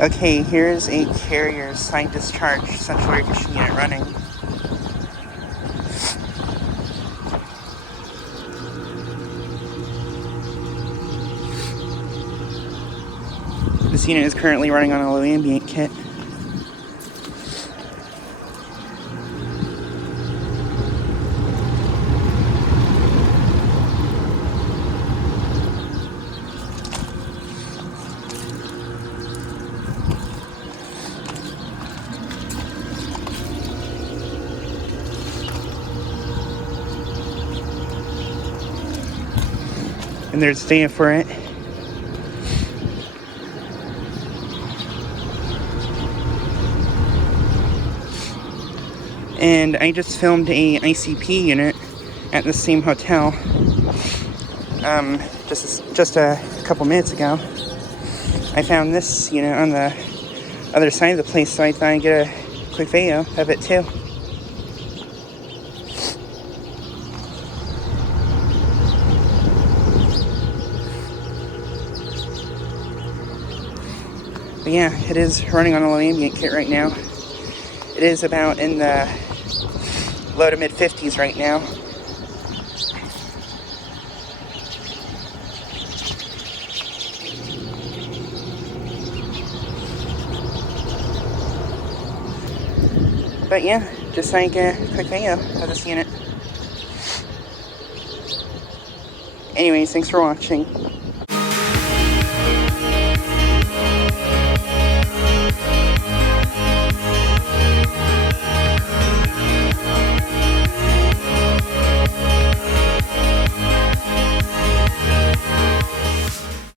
Okay, here's a Carrier Side-Discharge central air conditioning unit running. This unit is currently running on a low ambient kit. And there's data for it. And I just filmed a ICP unit at the same hotel just a couple minutes ago. I found this unit on the other side of the place, so I thought I'd get a quick video of it too. But yeah, it is running on a low ambient kit right now. It is about in the low to mid 50s right now. But yeah, just like a quick video of this unit. Anyways, thanks for watching.